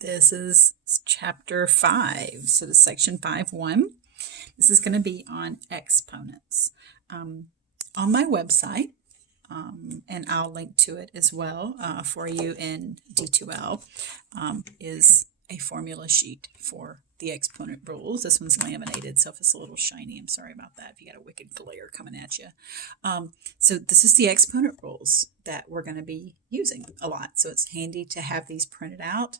This is chapter 5, so the section 5.1. This is going to be on exponents. On my website, and I'll link to it as well for you in D2L, is a formula sheet for the exponent rules. This one's laminated, so if it's a little shiny, I'm sorry about that if you got a wicked glare coming at you. So this is the exponent rules that we're going to be using a lot, so it's handy to have these printed out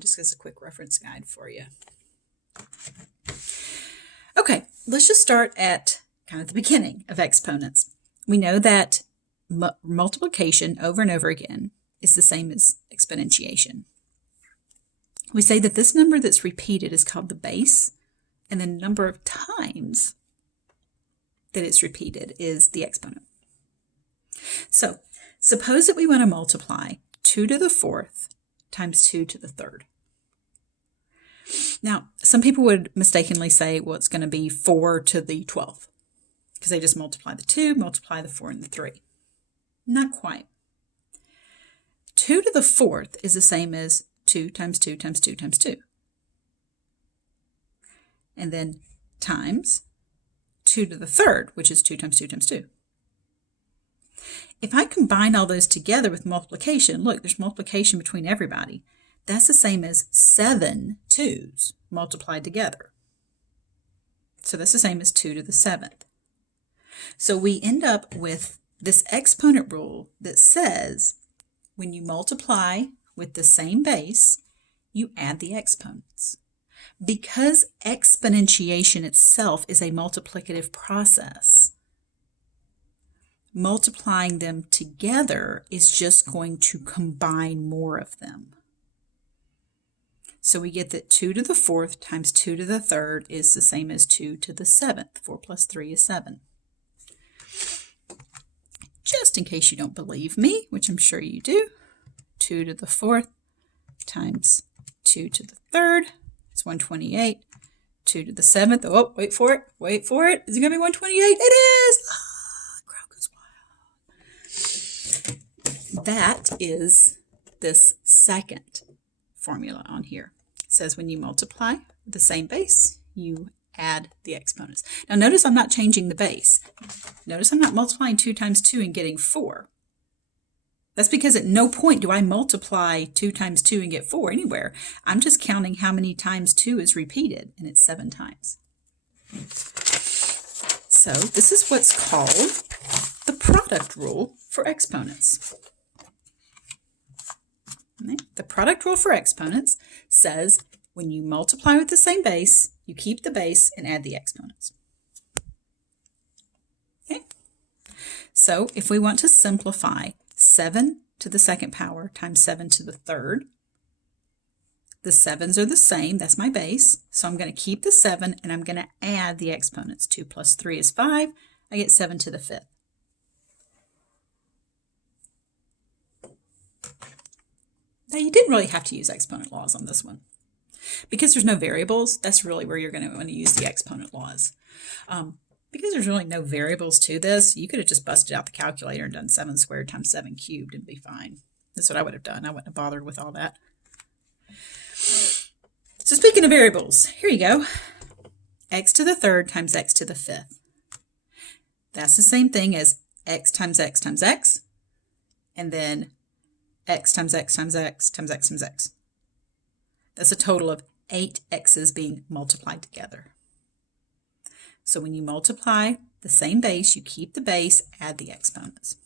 just as a quick reference guide for you. Okay, let's just start at kind of the beginning of exponents. We know that multiplication over and over again is the same as exponentiation. We say that this number that's repeated is called the base, and the number of times that it's repeated is the exponent. So suppose that we want to multiply 2 to the 4th times 2 to the 3rd. Now, some people would mistakenly say, well, it's going to be 4 to the 12th, because they just multiply the 2, multiply the 4, and the 3. Not quite. 2 to the 4th is the same as 2 times 2 times 2 times 2. And then times 2 to the 3rd, which is 2 times 2 times 2. If I combine all those together with multiplication, look, there's multiplication between everybody. That's the same as 7 2's multiplied together. So that's the same as 2 to the 7th. So we end up with this exponent rule that says when you multiply with the same base, you add the exponents. Because exponentiation itself is a multiplicative process, multiplying them together is just going to combine more of them. So we get that 2 to the 4th times 2 to the 3rd is the same as 2 to the 7th. 4 plus 3 is 7. Just in case you don't believe me, which I'm sure you do, 2 to the 4th times 2 to the 3rd is 128. 2 to the 7th, oh, wait for it, wait for it. Is it going to be 128? It is! Ah, crowd goes wild. That is this second formula on here. It says when you multiply with the same base, you add the exponents. Now notice I'm not changing the base. Notice I'm not multiplying 2 times 2 and getting 4. That's because at no point do I multiply 2 times 2 and get 4 anywhere. I'm just counting how many times 2 is repeated, and it's 7 times. So this is what's called the product rule for exponents. The product rule for exponents says when you multiply with the same base, you keep the base and add the exponents. Okay? So if we want to simplify 7 to the 2nd power times 7 to the 3rd, the 7's are the same, that's my base, so I'm going to keep the 7 and I'm going to add the exponents. 2 plus 3 is 5, I get 7 to the 5th. Now you didn't really have to use exponent laws on this one. Because there's no variables, that's really where you're going to want to use the exponent laws. Because there's really no variables to this, you could have just busted out the calculator and done 7 squared times 7 cubed and be fine. That's what I would have done. I wouldn't have bothered with all that. So speaking of variables, here you go. X to the 3rd times x to the 5th. That's the same thing as x times x times x, and then x times x times x times x times x. That's a total of 8 x's being multiplied together. So when you multiply the same base, you keep the base, add the exponents.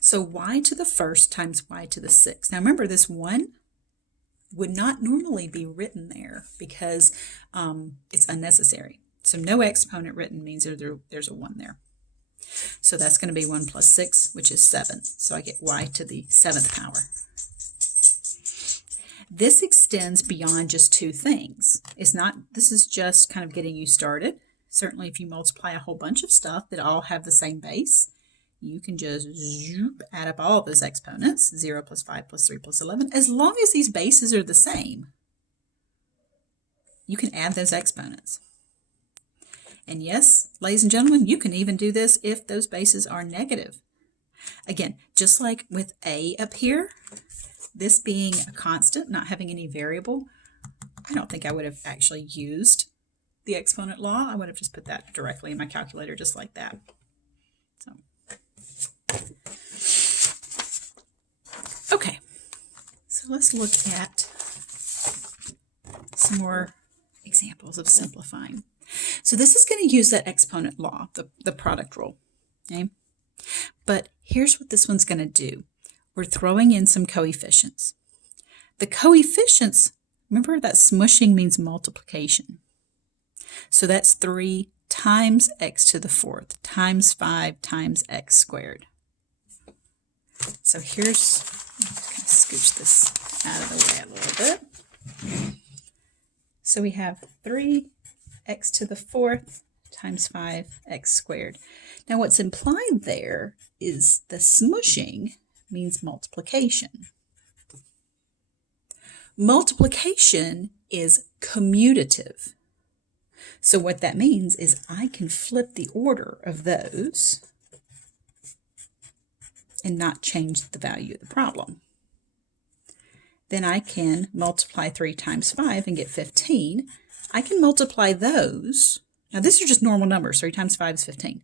So y to the 1st times y to the 6th. Now remember, this 1 would not normally be written there because it's unnecessary. So no exponent written means there's a 1 there. So that's going to be 1 plus 6, which is 7. So I get y to the 7th power. This extends beyond just 2 things. This is just kind of getting you started. Certainly if you multiply a whole bunch of stuff that all have the same base, you can just add up all of those exponents, 0 plus 5 plus 3 plus 11. As long as these bases are the same, you can add those exponents. And yes, ladies and gentlemen, you can even do this if those bases are negative. Again, just like with a up here, this being a constant, not having any variable, I don't think I would have actually used the exponent law. I would have just put that directly in my calculator just like that. So, okay, so let's look at some more examples of simplifying. So this is going to use that exponent law, the product rule. Okay? But here's what this one's going to do. We're throwing in some coefficients. The coefficients, remember that smushing means multiplication. So that's 3 times x to the 4th times 5 times x squared. So here's, I'm going to scooch this out of the way a little bit. So we have 3x to the 4th times 5x squared. Now what's implied there is the smushing means multiplication. Multiplication is commutative. So what that means is I can flip the order of those and not change the value of the problem. Then I can multiply 3 times 5 and get 15. I can multiply those. Now these are just normal numbers. 3 times 5 is 15.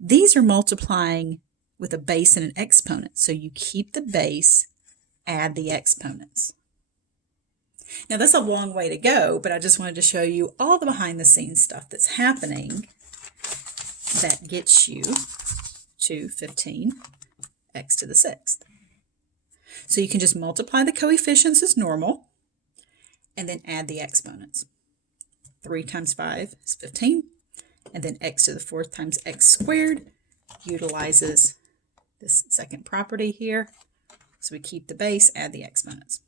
These are multiplying with a base and an exponent. So you keep the base, add the exponents. Now that's a long way to go, but I just wanted to show you all the behind the scenes stuff that's happening that gets you to 15x to the 6th. So you can just multiply the coefficients as normal and then add the exponents. 3 times 5 is 15, and then x to the 4th times x squared utilizes this second property here. So we keep the base, add the exponents.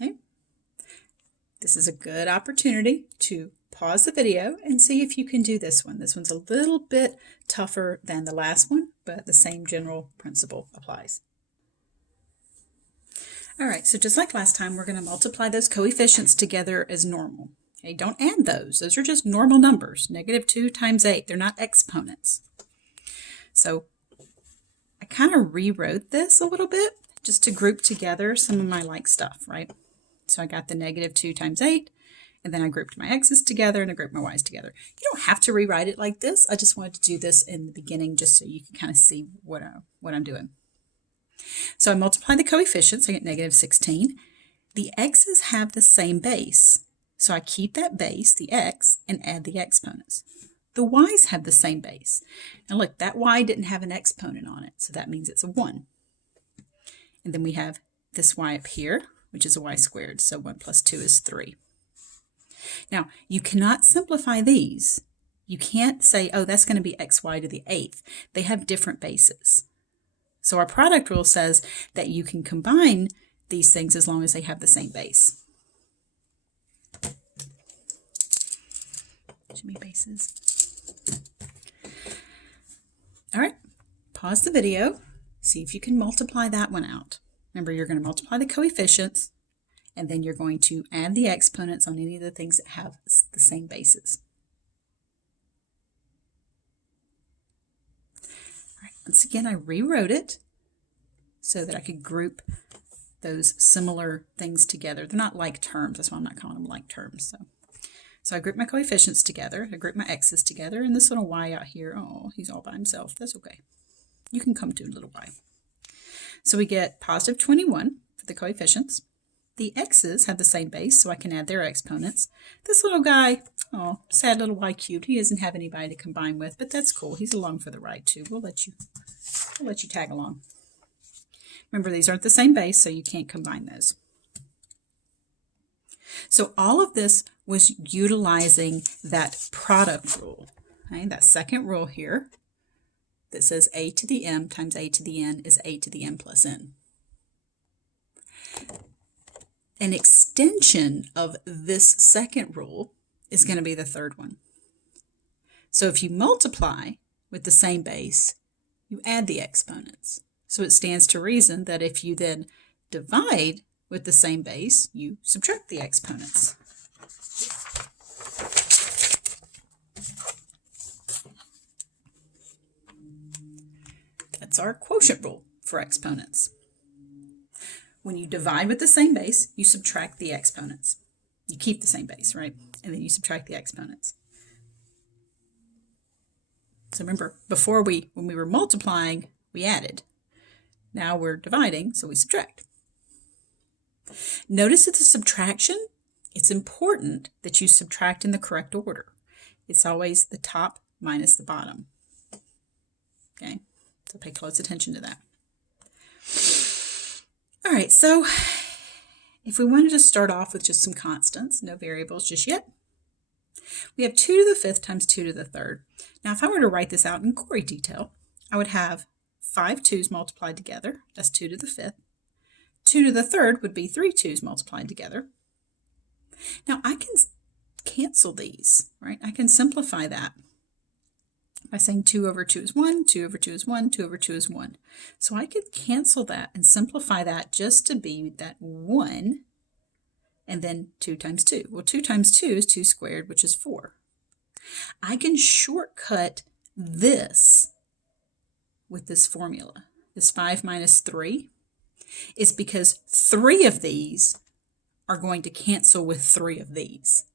Okay. This is a good opportunity to pause the video and see if you can do this one. This one's a little bit tougher than the last one, but the same general principle applies. All right, so just like last time, we're going to multiply those coefficients together as normal. Okay, don't add those. Those are just normal numbers. -2 times 8. They're not exponents. So I kind of rewrote this a little bit just to group together some of my like stuff, right? So I got the -2 times 8, and then I grouped my x's together and I grouped my y's together. You don't have to rewrite it like this. I just wanted to do this in the beginning just so you can kind of see what I'm doing. So I multiply the coefficients, I get -16. The x's have the same base, so I keep that base, the x, and add the exponents. The y's have the same base. Now look, that y didn't have an exponent on it, so that means it's a 1. And then we have this y up here, which is a y squared, so 1 plus 2 is 3. Now, you cannot simplify these. You can't say, oh, that's going to be xy to the 8th. They have different bases. So our product rule says that you can combine these things as long as they have the same base. Should be bases. All right, pause the video. See if you can multiply that one out. Remember, you're going to multiply the coefficients, and then you're going to add the exponents on any of the things that have the same bases. All right, once again, I rewrote it so that I could group those similar things together. They're not like terms, that's why I'm not calling them like terms. So I grouped my coefficients together, I grouped my x's together, and this little y out here, oh, he's all by himself. That's okay. You can come to a little y. So we get positive 21 for the coefficients. The x's have the same base, so I can add their exponents. This little guy, oh, sad little y cubed, he doesn't have anybody to combine with, but that's cool. He's along for the ride too. We'll let you tag along. Remember, these aren't the same base, so you can't combine those. So all of this was utilizing that product rule, okay? That second rule here that says a to the m times a to the n is a to the m plus n. An extension of this second rule is going to be the third one. So if you multiply with the same base, you add the exponents. So it stands to reason that if you then divide with the same base, you subtract the exponents. That's That's our quotient rule for exponents. When you divide with the same base, you subtract the exponents. You keep the same base, right? And then you subtract the exponents. So remember, before when we were multiplying, we added. Now we're dividing, so we subtract. Notice that the subtraction, it's important that you subtract in the correct order. It's always the top minus the bottom. Okay, so pay close attention to that. All right, so if we wanted to start off with just some constants, no variables just yet, we have 2 to the 5th times 2 to the 3rd. Now, if I were to write this out in gory detail, I would have 5 2's multiplied together. That's 2 to the 5th. 2 to the 3rd would be 3 2's multiplied together. Now, I can cancel these, right? I can simplify that by saying 2 over 2 is 1, 2 over 2 is 1, 2 over 2 is 1. So I could cancel that and simplify that just to be that 1 and then 2 times 2. Well, 2 times 2 is 2 squared, which is 4. I can shortcut this with this formula. This 5 minus 3 is because 3 of these are going to cancel with 3 of these.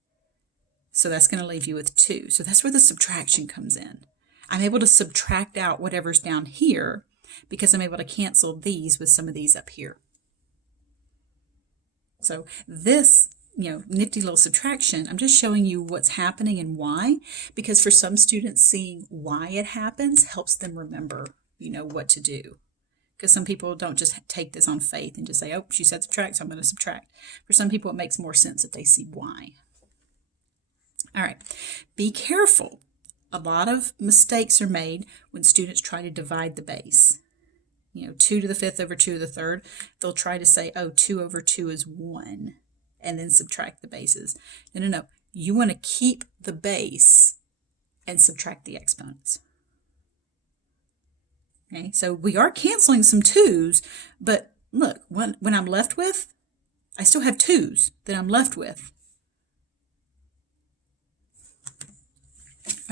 So that's going to leave you with 2. So that's where the subtraction comes in. I'm able to subtract out whatever's down here because I'm able to cancel these with some of these up here. So this, nifty little subtraction, I'm just showing you what's happening and why, because for some students, seeing why it happens helps them remember, what to do. Because some people don't just take this on faith and just say, oh, she said subtract, so I'm going to subtract. For some people, it makes more sense if they see why. All right, be careful. A lot of mistakes are made when students try to divide the base. 2 to the 5th over 2 to the 3rd, they'll try to say, oh, 2 over 2 is 1, and then subtract the bases. No. You want to keep the base and subtract the exponents. Okay, so we are canceling some 2's, but look, when I'm left with, I still have 2's that I'm left with.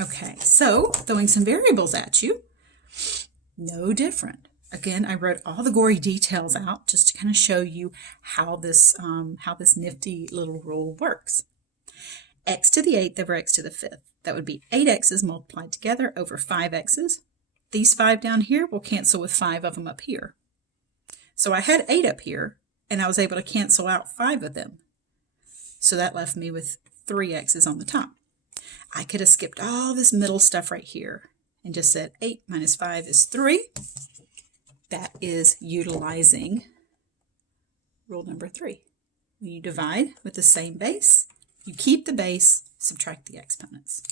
Okay, so throwing some variables at you, no different. Again, I wrote all the gory details out just to kind of show you how this nifty little rule works. X to the 8th over x to the 5th. That would be 8x's multiplied together over 5x's. These 5 down here will cancel with 5 of them up here. So I had 8 up here, and I was able to cancel out 5 of them. So that left me with 3x's on the top. I could have skipped all this middle stuff right here and just said 8 minus 5 is 3. That is utilizing rule number 3. When you divide with the same base, you keep the base, subtract the exponents.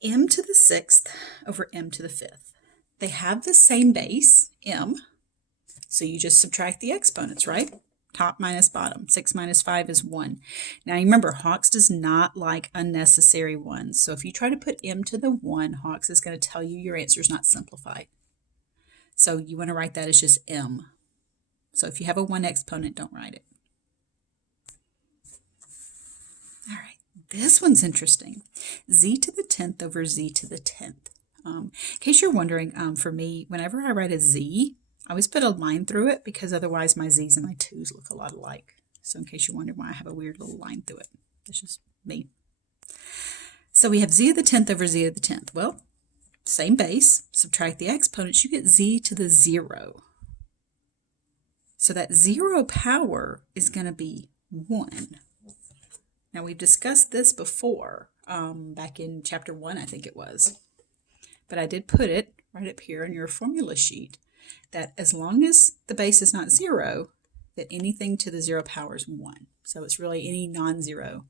M to the 6th over m to the 5th. They have the same base, m, so you just subtract the exponents, right? Top minus bottom. 6 minus 5 is 1. Now remember, Hawks does not like unnecessary ones. So if you try to put m to the 1, Hawks is going to tell you your answer is not simplified. So you want to write that as just m. So if you have a 1 exponent, don't write it. All right, this one's interesting. Z to the 10th over z to the 10th. In case you're wondering, for me, whenever I write a z, I always put a line through it because otherwise my z's and my 2's look a lot alike. So in case you're wondering why I have a weird little line through it, that's just me. So we have z to the 10th over z to the 10th. Well, same base, subtract the exponents, you get z to the 0. So that 0 power is going to be 1. Now we've discussed this before, back in chapter 1, I think it was. But I did put it right up here in your formula sheet that as long as the base is not 0, that anything to the 0 power is 1. So it's really any non-zero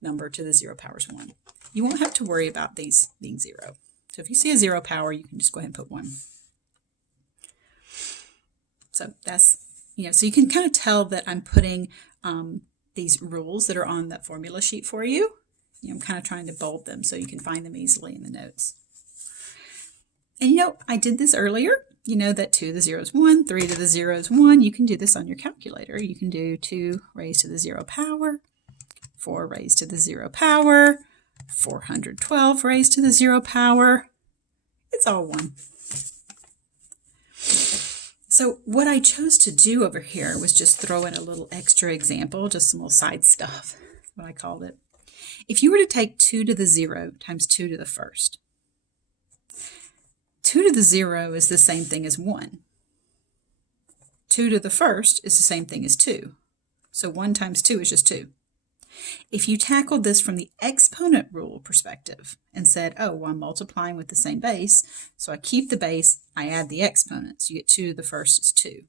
number to the 0 power is 1. You won't have to worry about these being 0. So if you see a 0 power, you can just go ahead and put 1. So that's, so you can kind of tell that I'm putting these rules that are on that formula sheet for you. I'm kind of trying to bold them so you can find them easily in the notes. And I did this earlier. That 2 to the 0 is 1, 3 to the 0 is 1. You can do this on your calculator. You can do 2 raised to the 0 power, 4 raised to the 0 power, 412 raised to the 0 power. It's all 1. So what I chose to do over here was just throw in a little extra example, just some little side stuff, what I called it. If you were to take 2 to the 0 times 2 to the first, 2 to the 0 is the same thing as 1. 2 to the first is the same thing as 2. So 1 times 2 is just 2. If you tackled this from the exponent rule perspective and said, oh, well, I'm multiplying with the same base, so I keep the base, I add the exponents. You get 2 to the first is 2.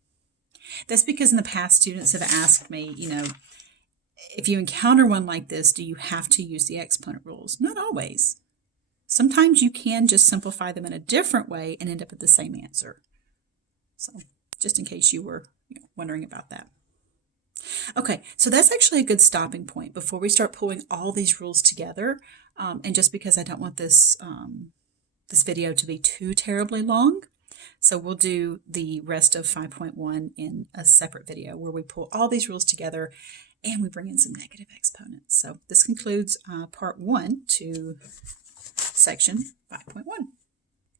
That's because in the past students have asked me, if you encounter one like this, do you have to use the exponent rules? Not always. Sometimes you can just simplify them in a different way and end up at the same answer. So just in case you were wondering about that. Okay, so that's actually a good stopping point before we start pulling all these rules together. And just because I don't want this, this video to be too terribly long, so we'll do the rest of 5.1 in a separate video where we pull all these rules together and we bring in some negative exponents. So this concludes part 1 to section 5.1.